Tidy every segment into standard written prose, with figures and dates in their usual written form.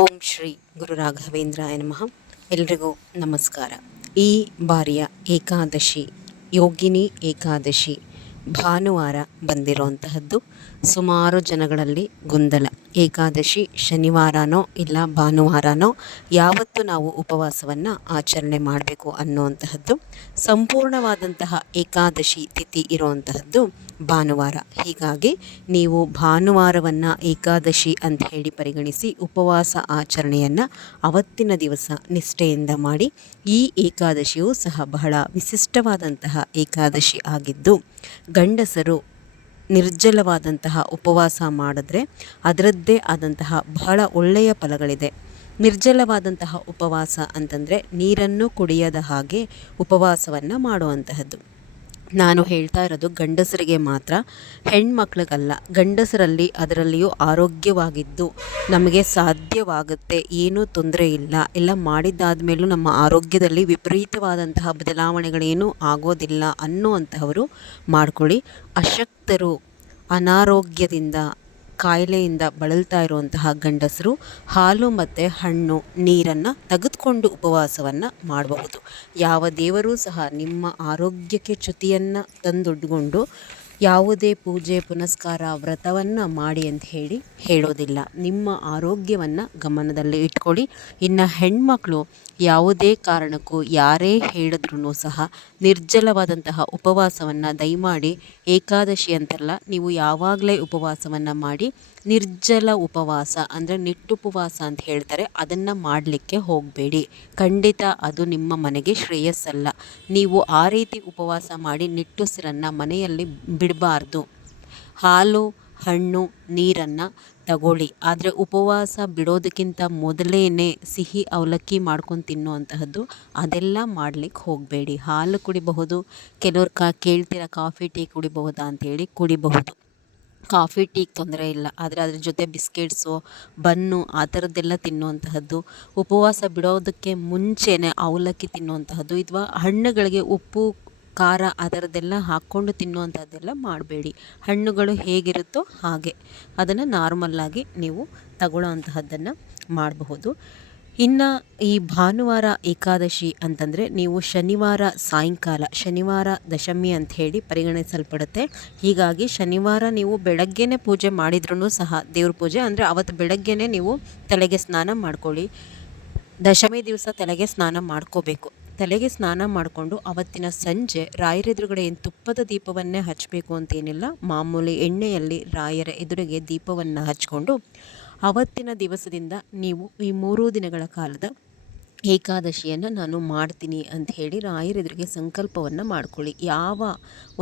ಓಂ ಶ್ರೀ ಗುರು ರಾಘವೇಂದ್ರಾಯ ನಮಃ. ಎಲ್ರಿಗೂ ನಮಸ್ಕಾರ. ಈ ಬಾರಿಯ ಏಕಾದಶಿ ಯೋಗಿನಿ ಏಕಾದಶಿ ಭಾನುವಾರ ಬಂದಿರುವಂತಹದ್ದು. ಸುಮಾರು ಜನಗಳಲ್ಲಿ ಗೊಂದಲ, ಏಕಾದಶಿ ಶನಿವಾರನೋ ಇಲ್ಲ ಭಾನುವಾರನೋ ಯಾವತ್ತು ನಾವು ಉಪವಾಸವನ್ನು ಆಚರಣೆ ಮಾಡಬೇಕು ಅನ್ನುವಂತಹದ್ದು. ಸಂಪೂರ್ಣವಾದಂತಹ ಏಕಾದಶಿ ತಿಥಿ ಇರುವಂತಹದ್ದು ಭಾನುವಾರ. ಹೀಗಾಗಿ ನೀವು ಭಾನುವಾರವನ್ನು ಏಕಾದಶಿ ಅಂತ ಹೇಳಿ ಪರಿಗಣಿಸಿ ಉಪವಾಸ ಆಚರಣೆಯನ್ನು ಅವತ್ತಿನ ದಿವಸ ನಿಷ್ಠೆಯಿಂದ ಮಾಡಿ. ಈ ಏಕಾದಶಿಯು ಸಹ ಬಹಳ ವಿಶಿಷ್ಟವಾದಂತಹ ಏಕಾದಶಿ ಆಗಿದ್ದು, ಗಂಡಸರು ನಿರ್ಜಲವಾದಂತಹ ಉಪವಾಸ ಮಾಡಿದ್ರೆ ಅದರದ್ದೇ ಆದಂತಹ ಬಹಳ ಒಳ್ಳೆಯ ಫಲಗಳಿದೆ. ನಿರ್ಜಲವಾದಂತಹ ಉಪವಾಸ ಅಂತಂದರೆ ನೀರನ್ನು ಕುಡಿಯದ ಹಾಗೆ ಉಪವಾಸವನ್ನು ಮಾಡುವಂತಹದ್ದು. ನಾನು ಹೇಳ್ತಾ ಇರೋದು ಗಂಡಸರಿಗೆ ಮಾತ್ರ, ಹೆಣ್ಮಕ್ಳಿಗಲ್ಲ. ಗಂಡಸರಲ್ಲಿ ಅದರಲ್ಲಿಯೂ ಆರೋಗ್ಯವಾಗಿದ್ದು ನಮಗೆ ಸಾಧ್ಯವಾಗುತ್ತೆ, ಏನೂ ತೊಂದರೆ ಇಲ್ಲ, ಎಲ್ಲ ಮಾಡಿದ್ದಾದಮೇಲೂ ನಮ್ಮ ಆರೋಗ್ಯದಲ್ಲಿ ವಿಪರೀತವಾದಂತಹ ಬದಲಾವಣೆಗಳೇನೂ ಆಗೋದಿಲ್ಲ ಅನ್ನುವಂತಹವರು ಮಾಡ್ಕೊಳ್ಳಿ. ಅಶಕ್ತರು, ಅನಾರೋಗ್ಯದಿಂದ ಕಾಯಿಲೆಯಿಂದ ಬಳಲ್ತಾ ಇರುವಂತಹ ಗಂಡಸರು ಹಾಲು ಮತ್ತು ಹಣ್ಣು ನೀರನ್ನು ತೆಗೆದುಕೊಂಡು ಉಪವಾಸವನ್ನು ಮಾಡಬಹುದು. ಯಾವ ದೇವರೂ ಸಹ ನಿಮ್ಮ ಆರೋಗ್ಯಕ್ಕೆ ಚ್ಯುತಿಯನ್ನು ತಂದೊಡ್ಕೊಂಡು ಯಾವುದೇ ಪೂಜೆ ಪುನಸ್ಕಾರ ವ್ರತವನ್ನು ಮಾಡಿ ಅಂತ ಹೇಳೋದಿಲ್ಲ. ನಿಮ್ಮ ಆರೋಗ್ಯವನ್ನು ಗಮನದಲ್ಲಿ ಇಟ್ಕೊಳ್ಳಿ. ಇನ್ನು ಹೆಣ್ಮಕ್ಳು ಯಾವುದೇ ಕಾರಣಕ್ಕೂ ಯಾರೇ ಹೇಳಿದ್ರೂ ಸಹ ನಿರ್ಜಲವಾದಂತಹ ಉಪವಾಸವನ್ನು ದಯಮಾಡಿ ಏಕಾದಶಿ ಅಂತಲ್ಲ, ನೀವು ಯಾವಾಗಲೇ ಉಪವಾಸವನ್ನು ಮಾಡಿ. ನಿರ್ಜಲ ಉಪವಾಸ ಅಂದರೆ ನಿಟ್ಟುಪವಾಸ ಅಂತ ಹೇಳ್ತಾರೆ, ಅದನ್ನು ಮಾಡಲಿಕ್ಕೆ ಹೋಗಬೇಡಿ. ಖಂಡಿತ ಅದು ನಿಮ್ಮ ಮನೆಗೆ ಶ್ರೇಯಸ್ಸಲ್ಲ. ನೀವು ಆ ರೀತಿ ಉಪವಾಸ ಮಾಡಿ ನಿಟ್ಟುಸಿರನ್ನು ಮನೆಯಲ್ಲಿ ಬಿಡಬಾರ್ದು. ಹಾಲು ಹಣ್ಣು ನೀರನ್ನು ತಗೊಳ್ಳಿ, ಆದರೆ ಉಪವಾಸ ಬಿಡೋದಕ್ಕಿಂತ ಮೊದಲೇ ಸಿಹಿ ಅವಲಕ್ಕಿ ಮಾಡ್ಕೊಂಡು ತಿನ್ನುವಂತಹದ್ದು ಅದೆಲ್ಲ ಮಾಡಲಿಕ್ಕೆ ಹೋಗಬೇಡಿ. ಹಾಲು ಕುಡಿಬಹುದು, ಕೆಲವ್ರು ಕೇಳ್ತೀರ ಕಾಫಿ ಟೀ ಕುಡಿಬಹುದಾ ಅಂತೇಳಿ, ಕುಡಿಬಹುದು. ಕಾಫಿ ಟೀಗೆ ತೊಂದರೆ ಇಲ್ಲ, ಆದರೆ ಅದ್ರ ಜೊತೆ ಬಿಸ್ಕೆಟ್ಸು ಬನ್ನು ಆ ಥರದ್ದೆಲ್ಲ ತಿನ್ನುವಂತಹದ್ದು, ಉಪವಾಸ ಬಿಡೋದಕ್ಕೆ ಮುಂಚೆನೇ ಅವಲಕ್ಕಿ ತಿನ್ನುವಂತಹದ್ದು, ಅಥವಾ ಹಣ್ಣುಗಳಿಗೆ ಉಪ್ಪು ಖಾರ ಆ ಥರದ್ದೆಲ್ಲ ಹಾಕ್ಕೊಂಡು ತಿನ್ನುವಂಥದ್ದೆಲ್ಲ ಮಾಡಬೇಡಿ. ಹಣ್ಣುಗಳು ಹೇಗಿರುತ್ತೋ ಹಾಗೆ ಅದನ್ನು ನಾರ್ಮಲ್ಲಾಗಿ ನೀವು ತಗೊಳ್ಳೋ ಅಂತಹದ್ದನ್ನು ಮಾಡಬಹುದು. ಇನ್ನು ಈ ಭಾನುವಾರ ಏಕಾದಶಿ ಅಂತಂದರೆ ನೀವು ಶನಿವಾರ ಸಾಯಂಕಾಲ, ಶನಿವಾರ ದಶಮಿ ಅಂತ ಹೇಳಿ ಪರಿಗಣಿಸಲ್ಪಡುತ್ತೆ. ಹೀಗಾಗಿ ಶನಿವಾರ ನೀವು ಬೆಳಗ್ಗೆನೇ ಪೂಜೆ ಮಾಡಿದ್ರೂ ಸಹ, ದೇವ್ರ ಪೂಜೆ ಅಂದರೆ ಅವತ್ತು ಬೆಳಗ್ಗೆನೇ ನೀವು ತಲೆಗೆ ಸ್ನಾನ ಮಾಡ್ಕೊಳ್ಳಿ. ದಶಮಿ ದಿವಸ ತಲೆಗೆ ಸ್ನಾನ ಮಾಡ್ಕೋಬೇಕು. ತಲೆಗೆ ಸ್ನಾನ ಮಾಡಿಕೊಂಡು ಅವತ್ತಿನ ಸಂಜೆ ರಾಯರ ಎದುರುಗಡೆ ಏನು ತುಪ್ಪದ ದೀಪವನ್ನೇ ಹಚ್ಚಬೇಕು ಅಂತೇನಿಲ್ಲ, ಮಾಮೂಲಿ ಎಣ್ಣೆಯಲ್ಲಿ ರಾಯರ ಎದುರಿಗೆ ದೀಪವನ್ನು ಹಚ್ಕೊಂಡು ಅವತ್ತಿನ ದಿವಸದಿಂದ ನೀವು ಈ 3 ದಿನಗಳ ಕಾಲದ ಏಕಾದಶಿಯನ್ನು ನಾನು ಮಾಡ್ತೀನಿ ಅಂತ ಹೇಳಿ ರಾಯರ ಎದುರಿಗೆ ಸಂಕಲ್ಪವನ್ನು ಮಾಡ್ಕೊಳ್ಳಿ. ಯಾವ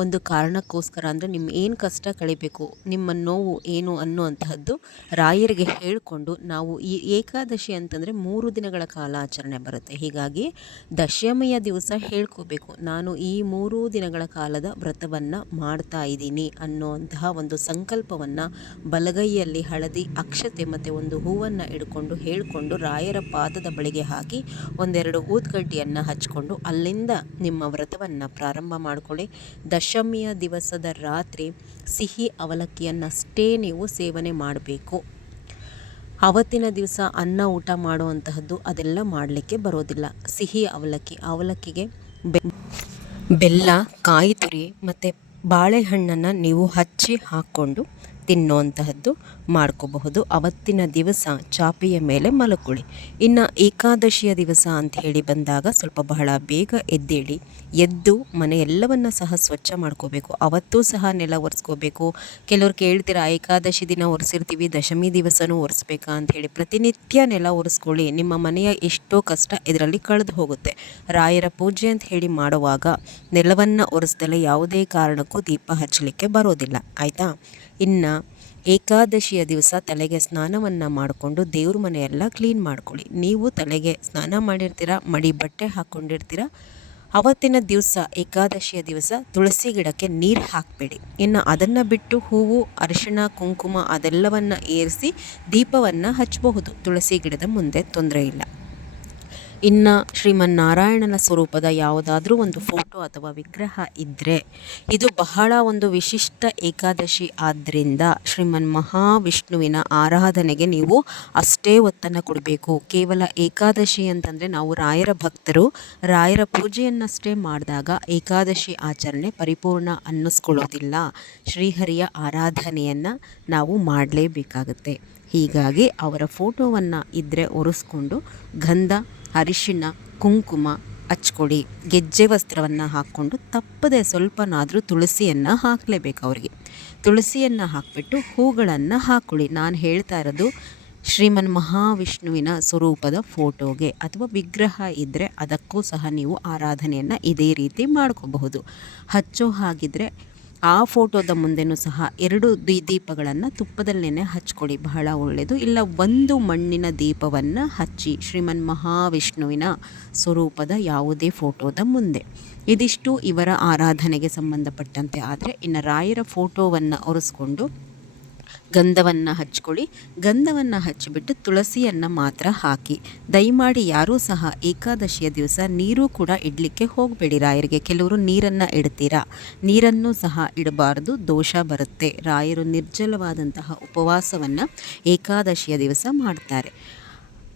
ಒಂದು ಕಾರಣಕ್ಕೋಸ್ಕರ ಅಂದರೆ ನಿಮ್ಮ ಏನು ಕಷ್ಟ ಕಳಿಬೇಕು, ನಿಮ್ಮ ನೋವು ಏನು ಅನ್ನುವಂತಹದ್ದು ರಾಯರಿಗೆ ಹೇಳಿಕೊಂಡು, ನಾವು ಈ ಏಕಾದಶಿ ಅಂತಂದರೆ 3 ದಿನಗಳ ಕಾಲ ಆಚರಣೆ ಬರುತ್ತೆ. ಹೀಗಾಗಿ ದಶಮಿಯ ದಿವಸ ಹೇಳ್ಕೋಬೇಕು, ನಾನು ಈ 3 ದಿನಗಳ ಕಾಲದ ವ್ರತವನ್ನು ಮಾಡ್ತಾ ಇದ್ದೀನಿ ಅನ್ನುವಂತಹ ಒಂದು ಸಂಕಲ್ಪವನ್ನು ಬಲಗೈಯಲ್ಲಿ ಹಳದಿ ಅಕ್ಷತೆ ಮತ್ತು ಒಂದು ಹೂವನ್ನು ಹಿಡ್ಕೊಂಡು ಹೇಳಿಕೊಂಡು ರಾಯರ ಪಾದದ ಬಳಿಗೆ ಹಾಕಿ ಒಂದೆರಡು ಊದ್ಕಡ್ಡಿಯನ್ನು ಹಚ್ಕೊಂಡು ಅಲ್ಲಿಂದ ನಿಮ್ಮ ವ್ರತವನ್ನು ಪ್ರಾರಂಭ ಮಾಡಿಕೊಳ್ಳಿ. ದಶಮಿಯ ದಿವಸದ ರಾತ್ರಿ ಸಿಹಿ ಅವಲಕ್ಕಿಯನ್ನಷ್ಟೇ ನೀವು ಸೇವನೆ ಮಾಡಬೇಕು. ಅವತ್ತಿನ ದಿವಸ ಅನ್ನ ಊಟ ಮಾಡುವಂತಹದ್ದು ಅದೆಲ್ಲ ಮಾಡಲಿಕ್ಕೆ ಬರೋದಿಲ್ಲ. ಸಿಹಿ ಅವಲಕ್ಕಿಗೆ ಬೆಲ್ಲ, ಕಾಯಿ ತುರಿ ಮತ್ತು ಬಾಳೆಹಣ್ಣನ್ನು ನೀವು ಹಚ್ಚಿ ಹಾಕ್ಕೊಂಡು ತಿನ್ನುವಂತಹದ್ದು ಮಾಡ್ಕೋಬಹುದು. ಅವತ್ತಿನ ದಿವಸ ಚಾಪೆಯ ಮೇಲೆ ಮಲಕೊಳ್ಳಿ. ಇನ್ನು ಏಕಾದಶಿಯ ದಿವಸ ಅಂತ ಹೇಳಿ ಬಂದಾಗ ಸ್ವಲ್ಪ ಬಹಳ ಬೇಗ ಎದ್ದು ಮನೆಯೆಲ್ಲವನ್ನು ಸಹ ಸ್ವಚ್ಛ ಮಾಡ್ಕೋಬೇಕು. ಅವತ್ತೂ ಸಹ ನೆಲ ಒರೆಸ್ಕೋಬೇಕು. ಕೆಲವ್ರು ಕೇಳ್ತೀರಾ, ಏಕಾದಶಿ ದಿನ ಒರೆಸಿರ್ತೀವಿ, ದಶಮಿ ದಿವಸನೂ ಒರೆಸ್ಬೇಕಾ ಅಂಥೇಳಿ. ಪ್ರತಿನಿತ್ಯ ನೆಲ ಒರೆಸ್ಕೊಳ್ಳಿ. ನಿಮ್ಮ ಮನೆಯ ಎಷ್ಟೋ ಕಷ್ಟ ಇದರಲ್ಲಿ ಕಳೆದು ಹೋಗುತ್ತೆ. ರಾಯರ ಪೂಜೆ ಅಂತ ಹೇಳಿ ಮಾಡುವಾಗ ನೆಲವನ್ನು ಒರೆಸ್ದಲೇ ಯಾವುದೇ ಕಾರಣಕ್ಕೂ ದೀಪ ಹಚ್ಚಲಿಕ್ಕೆ ಬರೋದಿಲ್ಲ, ಆಯಿತಾ? ಇನ್ನು ಏಕಾದಶಿಯ ದಿವಸ ತಲೆಗೆ ಸ್ನಾನವನ್ನು ಮಾಡಿಕೊಂಡು ದೇವ್ರ ಮನೆಯೆಲ್ಲ ಕ್ಲೀನ್ ಮಾಡ್ಕೊಳ್ಳಿ. ನೀವು ತಲೆಗೆ ಸ್ನಾನ ಮಾಡಿರ್ತೀರ, ಮಡಿ ಬಟ್ಟೆ ಹಾಕ್ಕೊಂಡಿರ್ತೀರ. ಅವತ್ತಿನ ದಿವಸ ಏಕಾದಶಿಯ ದಿವಸ ತುಳಸಿ ಗಿಡಕ್ಕೆ ನೀರು ಹಾಕಬೇಡಿ. ಇನ್ನು ಅದನ್ನು ಬಿಟ್ಟು ಹೂವು, ಅರಿಶಿಣ, ಕುಂಕುಮ ಅದೆಲ್ಲವನ್ನು ಏರಿಸಿ ದೀಪವನ್ನು ಹಚ್ಚಬಹುದು ತುಳಸಿ ಗಿಡದ ಮುಂದೆ, ತೊಂದರೆ ಇಲ್ಲ. ಇನ್ನು ಶ್ರೀಮನ್ನಾರಾಯಣನ ಸ್ವರೂಪದ ಯಾವುದಾದ್ರೂ ಒಂದು ಫೋಟೋ ಅಥವಾ ವಿಗ್ರಹ ಇದ್ದರೆ ಇದು ಬಹಳ ಒಂದು ವಿಶಿಷ್ಟ ಏಕಾದಶಿ ಆದ್ದರಿಂದ ಶ್ರೀಮನ್ ಮಹಾವಿಷ್ಣುವಿನ ಆರಾಧನೆಗೆ ನೀವು ಅಷ್ಟೇ ಒತ್ತನ್ನು ಕೊಡಬೇಕು. ಕೇವಲ ಏಕಾದಶಿ ಅಂತಂದರೆ ನಾವು ರಾಯರ ಭಕ್ತರು ರಾಯರ ಪೂಜೆಯನ್ನಷ್ಟೇ ಮಾಡಿದಾಗ ಏಕಾದಶಿ ಆಚರಣೆ ಪರಿಪೂರ್ಣ ಅನ್ನಿಸ್ಕೊಳ್ಳೋದಿಲ್ಲ. ಶ್ರೀಹರಿಯ ಆರಾಧನೆಯನ್ನು ನಾವು ಮಾಡಲೇಬೇಕಾಗತ್ತೆ. ಹೀಗಾಗಿ ಅವರ ಫೋಟೋವನ್ನು ಇದ್ದರೆ ಒರೆಸ್ಕೊಂಡು ಗಂಧ, ಅರಿಶಿಣ, ಕುಂಕುಮ ಹಚ್ಕೊಡಿ. ಗೆಜ್ಜೆ ವಸ್ತ್ರವನ್ನು ಹಾಕ್ಕೊಂಡು ತಪ್ಪದೆ ಸ್ವಲ್ಪನಾದರೂ ತುಳಸಿಯನ್ನು ಹಾಕಲೇಬೇಕು. ಅವರಿಗೆ ತುಳಸಿಯನ್ನು ಹಾಕಿಬಿಟ್ಟು ಹೂಗಳನ್ನು ಹಾಕ್ಕೊಳ್ಳಿ. ನಾನು ಹೇಳ್ತಾ ಇರೋದು ಶ್ರೀಮನ್ ಮಹಾವಿಷ್ಣುವಿನ ಸ್ವರೂಪದ ಫೋಟೋಗೆ ಅಥವಾ ವಿಗ್ರಹ ಇದ್ದರೆ ಅದಕ್ಕೂ ಸಹ ನೀವು ಆರಾಧನೆಯನ್ನು ಇದೇ ರೀತಿ ಮಾಡ್ಕೋಬಹುದು. ಹಚ್ಚೋ ಹಾಗಿದ್ರೆ ಆ ಫೋಟೋದ ಮುಂದೆನೂ ಸಹ 2 ದೀಪಗಳನ್ನು ತುಪ್ಪದಲ್ಲೇ ಹಚ್ಕೊಳ್ಳಿ, ಬಹಳ ಒಳ್ಳೆಯದು. ಇಲ್ಲ ಒಂದು ಮಣ್ಣಿನ ದೀಪವನ್ನು ಹಚ್ಚಿ ಶ್ರೀಮನ್ ಮಹಾವಿಷ್ಣುವಿನ ಸ್ವರೂಪದ ಯಾವುದೇ ಫೋಟೋದ ಮುಂದೆ. ಇದಿಷ್ಟು ಇವರ ಆರಾಧನೆಗೆ ಸಂಬಂಧಪಟ್ಟಂತೆ. ಆದರೆ ಇನ್ನು ರಾಯರ ಫೋಟೋವನ್ನು ಒರೆಸ್ಕೊಂಡು ಗಂಧವನ್ನು ಹಚ್ಕೊಳ್ಳಿ. ಗಂಧವನ್ನು ಹಚ್ಚಿಬಿಟ್ಟು ತುಳಸಿಯನ್ನು ಮಾತ್ರ ಹಾಕಿ. ದಯಮಾಡಿ ಯಾರೂ ಸಹ ಏಕಾದಶಿಯ ದಿವಸ ನೀರು ಕೂಡ ಇಡಲಿಕ್ಕೆ ಹೋಗಬೇಡಿ ರಾಯರಿಗೆ. ಕೆಲವರು ನೀರನ್ನು ಇಡ್ತೀರಾ, ನೀರನ್ನು ಸಹ ಇಡಬಾರ್ದು, ದೋಷ ಬರುತ್ತೆ. ರಾಯರು ನಿರ್ಜಲವಾದಂತಹ ಉಪವಾಸವನ್ನು ಏಕಾದಶಿಯ ದಿವಸ ಮಾಡ್ತಾರೆ.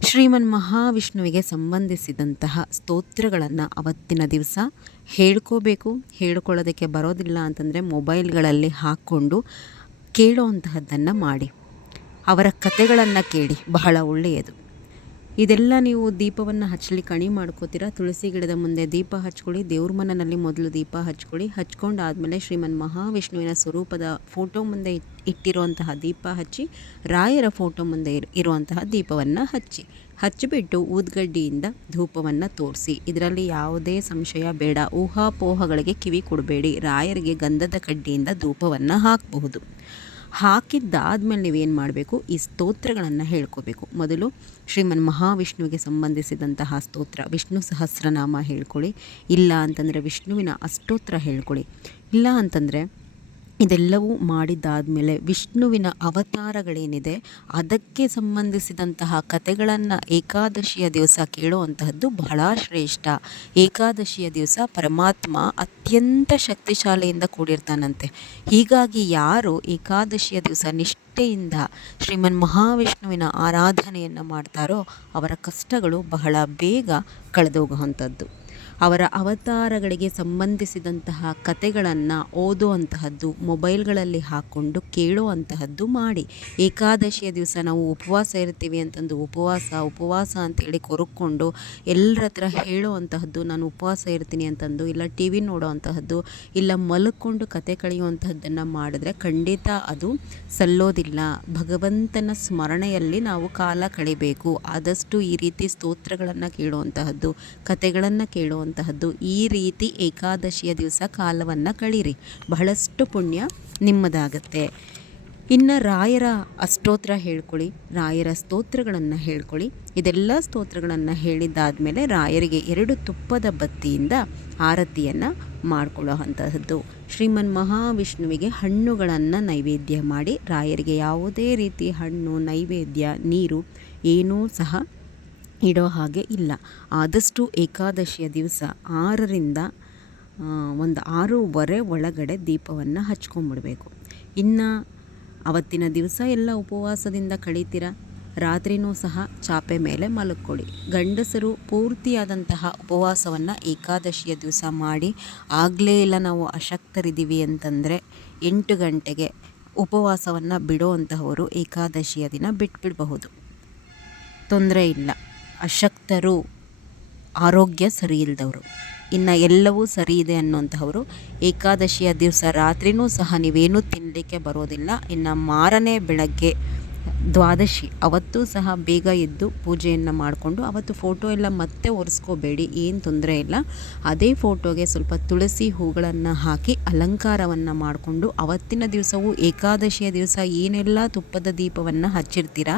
ಶ್ರೀಮನ್ ಮಹಾವಿಷ್ಣುವಿಗೆ ಸಂಬಂಧಿಸಿದಂತಹ ಸ್ತೋತ್ರಗಳನ್ನು ಅವತ್ತಿನ ದಿವಸ ಹೇಳ್ಕೋಬೇಕು. ಹೇಳ್ಕೊಳ್ಳೋದಕ್ಕೆ ಬರೋದಿಲ್ಲ ಅಂತಂದರೆ ಮೊಬೈಲ್ಗಳಲ್ಲಿ ಹಾಕ್ಕೊಂಡು ಕೇಳೋವಂತಹದ್ದನ್ನು ಮಾಡಿ. ಅವರ ಕಥೆಗಳನ್ನು ಕೇಳಿ, ಬಹಳ ಒಳ್ಳೆಯದು. ಇದೆಲ್ಲ ನೀವು ದೀಪವನ್ನು ಹಚ್ಚಲಿಕ್ಕೆ ಕಣಿ ಮಾಡ್ಕೋತೀರಾ. ತುಳಸಿ ಗಿಡದ ಮುಂದೆ ದೀಪ ಹಚ್ಕೊಳ್ಳಿ. ದೇವ್ರ ಮನೆಯಲ್ಲಿ ಮೊದಲು ದೀಪ ಹಚ್ಕೊಳ್ಳಿ. ಹಚ್ಕೊಂಡಾದಮೇಲೆ ಶ್ರೀಮನ್ ಮಹಾವಿಷ್ಣುವಿನ ಸ್ವರೂಪದ ಫೋಟೋ ಮುಂದೆ ಇಟ್ಟಿರುವಂತಹ ದೀಪ ಹಚ್ಚಿ, ರಾಯರ ಫೋಟೋ ಮುಂದೆ ಇರುವಂತಹ ದೀಪವನ್ನು ಹಚ್ಚಿಬಿಟ್ಟು ಊದ್ಗಡ್ಡಿಯಿಂದ ಧೂಪವನ್ನು ತೋರಿಸಿ. ಇದರಲ್ಲಿ ಯಾವುದೇ ಸಂಶಯ ಬೇಡ. ಊಹಾಪೋಹಗಳಿಗೆ ಕಿವಿ ಕೊಡಬೇಡಿ. ರಾಯರಿಗೆ ಗಂಧದ ಕಡ್ಡಿಯಿಂದ ಧೂಪವನ್ನು ಹಾಕಬಹುದು. ಹಾಕಿದ್ದಾದಮೇಲೆ ನೀವೇನು ಮಾಡಬೇಕು, ಈ ಸ್ತೋತ್ರಗಳನ್ನು ಹೇಳ್ಕೋಬೇಕು. ಮೊದಲು ಶ್ರೀಮನ್ ಮಹಾವಿಷ್ಣುವಿಗೆ ಸಂಬಂಧಿಸಿದಂತಹ ಸ್ತೋತ್ರ, ವಿಷ್ಣು ಸಹಸ್ರನಾಮ ಹೇಳ್ಕೊಳ್ಳಿ. ಇಲ್ಲ ಅಂತಂದರೆ ವಿಷ್ಣುವಿನ ಅಷ್ಟೋತ್ರ ಹೇಳ್ಕೊಳ್ಳಿ. ಇಲ್ಲ ಅಂತಂದರೆ ಇದೆಲ್ಲವೂ ಮಾಡಿದ್ದಾದಮೇಲೆ ವಿಷ್ಣುವಿನ ಅವತಾರಗಳೇನಿದೆ ಅದಕ್ಕೆ ಸಂಬಂಧಿಸಿದಂತಹ ಕಥೆಗಳನ್ನು ಏಕಾದಶಿಯ ದಿವಸ ಕೇಳುವಂತಹದ್ದು ಬಹಳ ಶ್ರೇಷ್ಠ. ಏಕಾದಶಿಯ ದಿವಸ ಪರಮಾತ್ಮ ಅತ್ಯಂತ ಶಕ್ತಿಶಾಲಿಯಿಂದ ಕೂಡಿರ್ತಾನಂತೆ. ಹೀಗಾಗಿ ಯಾರು ಏಕಾದಶಿಯ ದಿವಸ ನಿಷ್ಠೆಯಿಂದ ಶ್ರೀಮನ್ ಮಹಾವಿಷ್ಣುವಿನ ಆರಾಧನೆಯನ್ನು ಮಾಡ್ತಾರೋ ಅವರ ಕಷ್ಟಗಳು ಬಹಳ ಬೇಗ ಕಳೆದೋಗುವಂಥದ್ದು. ಅವರ ಅವತಾರಗಳಿಗೆ ಸಂಬಂಧಿಸಿದಂತಹ ಕಥೆಗಳನ್ನು ಓದುವಂತಹದ್ದು, ಮೊಬೈಲ್ಗಳಲ್ಲಿ ಹಾಕ್ಕೊಂಡು ಕೇಳುವಂತಹದ್ದು ಮಾಡಿ. ಏಕಾದಶಿಯ ದಿವಸ ನಾವು ಉಪವಾಸ ಇರ್ತೀವಿ ಅಂತಂದು ಉಪವಾಸ ಅಂತೇಳಿ ಕೊರಕ್ಕೊಂಡು ಎಲ್ಲರ ಹತ್ರ ಹೇಳುವಂತಹದ್ದು, ನಾನು ಉಪವಾಸ ಇರ್ತೀನಿ ಅಂತಂದು, ಇಲ್ಲ ಟಿ ವಿ ನೋಡೋವಂತಹದ್ದು, ಇಲ್ಲ ಮಲ್ಕೊಂಡು ಕತೆ ಕಳೆಯುವಂತಹದ್ದನ್ನು ಮಾಡಿದ್ರೆ ಖಂಡಿತ ಅದು ಸಲ್ಲೋದಿಲ್ಲ. ಭಗವಂತನ ಸ್ಮರಣೆಯಲ್ಲಿ ನಾವು ಕಾಲ ಕಳಿಬೇಕು. ಆದಷ್ಟು ಈ ರೀತಿ ಸ್ತೋತ್ರಗಳನ್ನು ಕೇಳುವಂತಹದ್ದು, ಕತೆಗಳನ್ನು ಕೇಳುವಂತಹದ್ದು, ಈ ರೀತಿ ಏಕಾದಶಿಯ ದಿವಸ ಕಾಲವನ್ನು ಕಳೀರಿ. ಬಹಳಷ್ಟು ಪುಣ್ಯ ನಿಮ್ಮದಾಗತ್ತೆ. ಇನ್ನು ರಾಯರ ಅಷ್ಟೋತ್ರ ಹೇಳ್ಕೊಳ್ಳಿ, ರಾಯರ ಸ್ತೋತ್ರಗಳನ್ನು ಹೇಳ್ಕೊಳ್ಳಿ. ಇದೆಲ್ಲ ಸ್ತೋತ್ರಗಳನ್ನು ಹೇಳಿದ್ದಾದಮೇಲೆ ರಾಯರಿಗೆ 2 ತುಪ್ಪದ ಬತ್ತಿಯಿಂದ ಆರತಿಯನ್ನು ಮಾಡಿಕೊಳ್ಳೋ ಅಂತಹದ್ದು. ಶ್ರೀಮನ್ ಮಹಾವಿಷ್ಣುವಿಗೆ ಹಣ್ಣುಗಳನ್ನು ನೈವೇದ್ಯ ಮಾಡಿ, ರಾಯರಿಗೆ ಯಾವುದೇ ರೀತಿ ಹಣ್ಣು, ನೈವೇದ್ಯ, ನೀರು ಏನೂ ಸಹ ಇಡೋ ಹಾಗೆ ಇಲ್ಲ. ಆದಷ್ಟು ಏಕಾದಶಿಯ ದಿವಸ 6ರಿಂದ 6:30 ಒಳಗಡೆ ದೀಪವನ್ನು ಹಚ್ಕೊಂಡ್ಬಿಡ್ಬೇಕು. ಇನ್ನು ಅವತ್ತಿನ ದಿವಸ ಎಲ್ಲ ಉಪವಾಸದಿಂದ ಕಳೀತೀರ. ರಾತ್ರಿನೂ ಸಹ ಚಾಪೆ ಮೇಲೆ ಮಲಕ್ಕೊಳ್ಳಿ. ಗಂಡಸರು ಪೂರ್ತಿಯಾದಂತಹ ಉಪವಾಸವನ್ನು ಏಕಾದಶಿಯ ದಿವಸ ಮಾಡಿ, ಆಗಲೇ ಇಲ್ಲ ನಾವು ಅಶಕ್ತರಿದ್ದೀವಿ ಅಂತಂದರೆ 8 ಗಂಟೆಗೆ ಉಪವಾಸವನ್ನು ಬಿಡೋವಂತಹವರು ಏಕಾದಶಿಯ ದಿನ ಬಿಟ್ಬಿಡಬಹುದು, ತೊಂದರೆ ಇಲ್ಲ. ಅಶಕ್ತರು, ಆರೋಗ್ಯ ಸರಿ ಇಲ್ಲದವರು, ಇನ್ನು ಎಲ್ಲವೂ ಸರಿ ಇದೆ ಅನ್ನುವಂತಹವರು ಏಕಾದಶಿಯ ದಿವಸ ರಾತ್ರಿನೂ ಸಹ ನೀವೇನೂ ತಿನ್ನಲಿಕ್ಕೆ ಬರೋದಿಲ್ಲ. ಇನ್ನು ಮಾರನೇ ಬೆಳಗ್ಗೆ ದ್ವಾದಶಿ ಅವತ್ತೂ ಸಹ ಬೇಗ ಎದ್ದು ಪೂಜೆಯನ್ನು ಮಾಡಿಕೊಂಡು, ಅವತ್ತು ಫೋಟೋ ಎಲ್ಲ ಮತ್ತೆ ಒರೆಸ್ಕೋಬೇಡಿ, ಏನು ತೊಂದರೆ ಇಲ್ಲ. ಅದೇ ಫೋಟೋಗೆ ಸ್ವಲ್ಪ ತುಳಸಿ ಹೂಗಳನ್ನು ಹಾಕಿ ಅಲಂಕಾರವನ್ನು ಮಾಡಿಕೊಂಡು, ಅವತ್ತಿನ ದಿವಸವೂ ಏಕಾದಶಿಯ ದಿವಸ ಏನೆಲ್ಲ ತುಪ್ಪದ ದೀಪವನ್ನು ಹಚ್ಚಿರ್ತೀರ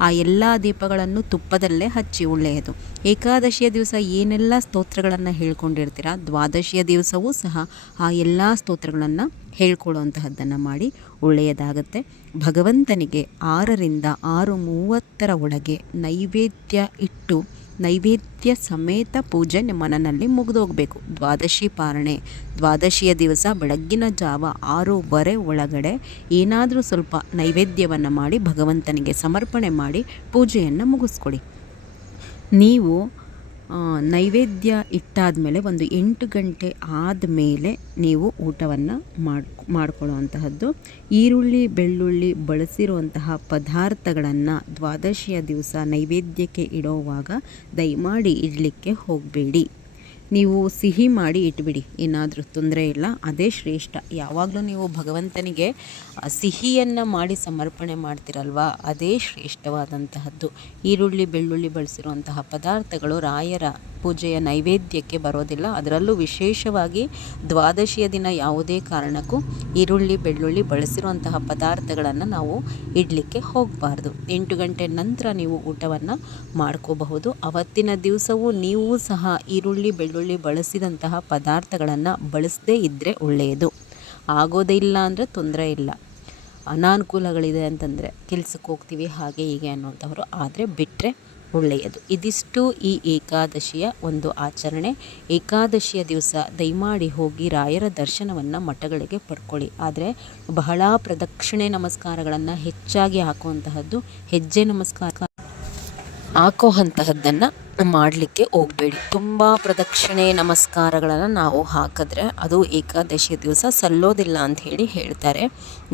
ಆ ಎಲ್ಲ ದೀಪಗಳನ್ನು ತುಪ್ಪದಲ್ಲೇ ಹಚ್ಚಿ, ಒಳ್ಳೆಯದು. ಏಕಾದಶಿಯ ದಿವಸ ಏನೆಲ್ಲ ಸ್ತೋತ್ರಗಳನ್ನು ಹೇಳ್ಕೊಂಡಿರ್ತೀರ ದ್ವಾದಶಿಯ ದಿವಸವೂ ಸಹ ಆ ಎಲ್ಲ ಸ್ತೋತ್ರಗಳನ್ನು ಹೇಳ್ಕೊಳ್ಳುವಂತಹದ್ದನ್ನು ಮಾಡಿ, ಒಳ್ಳೆಯದಾಗತ್ತೆ. ಭಗವಂತನಿಗೆ 6ರಿಂದ 6:30 ಒಳಗೆ ನೈವೇದ್ಯ ಇಟ್ಟು ನೈವೇದ್ಯ ಸಮೇತ ಪೂಜೆ ಮನೆಯಲ್ಲಿ ಮುಗಿದೋಗಬೇಕು. ದ್ವಾದಶಿ ಪಾರಣೆ ದ್ವಾದಶಿಯ ದಿವಸ ಬೆಳಗ್ಗಿನ ಜಾವ 6:30 ಒಳಗಡೆ ಏನಾದರೂ ಸ್ವಲ್ಪ ನೈವೇದ್ಯವನ್ನು ಮಾಡಿ ಭಗವಂತನಿಗೆ ಸಮರ್ಪಣೆ ಮಾಡಿ ಪೂಜೆಯನ್ನು ಮುಗಿಸ್ಕೊಡಿ. ನೀವು ನೈವೇದ್ಯ ಇಟ್ಟಾದಮೇಲೆ ಒಂದು 8 ಗಂಟೆ ಆದಮೇಲೆ ನೀವು ಊಟವನ್ನು ಮಾಡ್ಕೊಳ್ಳುವಂತಹದ್ದು. ಈರುಳ್ಳಿ ಬೆಳ್ಳುಳ್ಳಿ ಬಳಸಿರುವಂತಹ ಪದಾರ್ಥಗಳನ್ನು ದ್ವಾದಶಿಯ ದಿವಸ ನೈವೇದ್ಯಕ್ಕೆ ಇಡುವಾಗ ದಯಮಾಡಿ ಇಡಲಿಕ್ಕೆ ಹೋಗಬೇಡಿ. ನೀವು ಸಿಹಿ ಮಾಡಿ ಇಟ್ಬಿಡಿ, ಏನಾದರೂ ತೊಂದರೆ ಇಲ್ಲ, ಅದೇ ಶ್ರೇಷ್ಠ. ಯಾವಾಗಲೂ ನೀವು ಭಗವಂತನಿಗೆ ಸಿಹಿಯನ್ನು ಮಾಡಿ ಸಮರ್ಪಣೆ ಮಾಡ್ತಿರಲ್ವ, ಅದೇ ಶ್ರೇಷ್ಠವಾದಂತಹದ್ದು. ಈರುಳ್ಳಿ ಬೆಳ್ಳುಳ್ಳಿ ಬಳಸಿರುವಂತಹ ಪದಾರ್ಥಗಳು ರಾಯರ ಪೂಜೆಯ ನೈವೇದ್ಯಕ್ಕೆ ಬರೋದಿಲ್ಲ. ಅದರಲ್ಲೂ ವಿಶೇಷವಾಗಿ ದ್ವಾದಶಿಯ ದಿನ ಯಾವುದೇ ಕಾರಣಕ್ಕೂ ಈರುಳ್ಳಿ ಬೆಳ್ಳುಳ್ಳಿ ಬಳಸಿರುವಂತಹ ಪದಾರ್ಥಗಳನ್ನು ನಾವು ಇಡಲಿಕ್ಕೆ ಹೋಗಬಾರ್ದು. 8 ಗಂಟೆ ನಂತರ ನೀವು ಊಟವನ್ನು ಮಾಡ್ಕೋಬಹುದು. ಅವತ್ತಿನ ದಿವಸವೂ ನೀವು ಸಹ ಈರುಳ್ಳಿ ಬೆಳ್ಳುಳ್ಳಿ ಬಳಸಿದಂತಹ ಪದಾರ್ಥಗಳನ್ನು ಬಳಸದೇ ಇದ್ದರೆ ಒಳ್ಳೆಯದು. ಆಗೋದೇ ಇಲ್ಲ ಅಂದರೆ ತೊಂದರೆ ಇಲ್ಲ. ಅನಾನುಕೂಲಗಳಿದೆ ಅಂತಂದರೆ ಕೆಲ್ಸಕ್ಕೆ ಹೋಗ್ತೀವಿ ಹಾಗೆ ಹೀಗೆ ಅನ್ನೋಂಥವ್ರು ಆದರೆ ಬಿಟ್ಟರೆ ಒಳ್ಳೆಯದು. ಇದಿಷ್ಟು ಈ ಏಕಾದಶಿಯ ಒಂದು ಆಚರಣೆ. ಏಕಾದಶಿಯ ದಿವಸ ದಯಮಾಡಿ ಹೋಗಿ ರಾಯರ ದರ್ಶನವನ್ನು ಮಠಗಳಿಗೆ ಪಡ್ಕೊಳ್ಳಿ. ಆದರೆ ಬಹಳ ಪ್ರದಕ್ಷಿಣೆ ನಮಸ್ಕಾರಗಳನ್ನು ಹೆಚ್ಚಾಗಿ ಹಾಕುವಂತಹದ್ದು, ಹೆಜ್ಜೆ ನಮಸ್ಕಾರ ಹಾಕೋ ಅಂತಹದ್ದನ್ನು ಮಾಡಲಿಕ್ಕೆ ಹೋಗಬೇಡಿ. ತುಂಬ ಪ್ರದಕ್ಷಿಣೆ ನಮಸ್ಕಾರಗಳನ್ನು ನಾವು ಹಾಕಿದ್ರೆ ಅದು ಏಕಾದಶಿಯ ದಿವಸ ಸಲ್ಲೋದಿಲ್ಲ ಅಂತ ಹೇಳ್ತಾರೆ.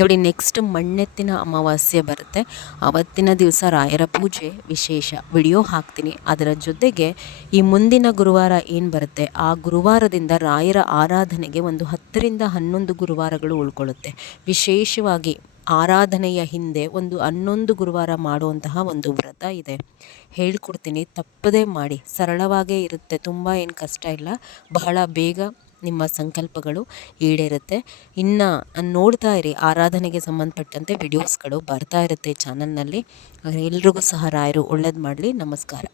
ನೋಡಿ, ನೆಕ್ಸ್ಟ್ ಮಣ್ಣೆತ್ತಿನ ಅಮಾವಾಸ್ಯೆ ಬರುತ್ತೆ. ಆವತ್ತಿನ ದಿವಸ ರಾಯರ ಪೂಜೆ ವಿಶೇಷ ವಿಡಿಯೋ ಹಾಕ್ತೀನಿ. ಅದರ ಜೊತೆಗೆ ಈ ಮುಂದಿನ ಗುರುವಾರ ಏನು ಬರುತ್ತೆ, ಆ ಗುರುವಾರದಿಂದ ರಾಯರ ಆರಾಧನೆಗೆ ಒಂದು 10ರಿಂದ 11 ಗುರುವಾರಗಳು ಉಳ್ಕೊಳ್ಳುತ್ತೆ. ವಿಶೇಷವಾಗಿ ಆರಾಧನೆಯ ಹಿಂದೆ ಒಂದು 11 ಗುರುವಾರ ಮಾಡುವಂತಹ ಒಂದು ವ್ರತ ಇದೆ, ಹೇಳ್ಕೊಡ್ತೀನಿ. ತಪ್ಪದೇ ಮಾಡಿ, ಸರಳವಾಗೇ ಇರುತ್ತೆ, ತುಂಬ ಏನು ಕಷ್ಟ ಇಲ್ಲ. ಬಹಳ ಬೇಗ ನಿಮ್ಮ ಸಂಕಲ್ಪಗಳು ಈಡೇರುತ್ತೆ. ಇನ್ನು ನೋಡ್ತಾ ಇರಿ, ಆರಾಧನೆಗೆ ಸಂಬಂಧಪಟ್ಟಂತೆ ವಿಡಿಯೋಸ್ಗಳು ಬರ್ತಾ ಇರುತ್ತೆ ಚಾನಲ್ನಲ್ಲಿ. ಎಲ್ರಿಗೂ ಸಹ ರಾಯರು ಒಳ್ಳೇದು ಮಾಡಲಿ. ನಮಸ್ಕಾರ.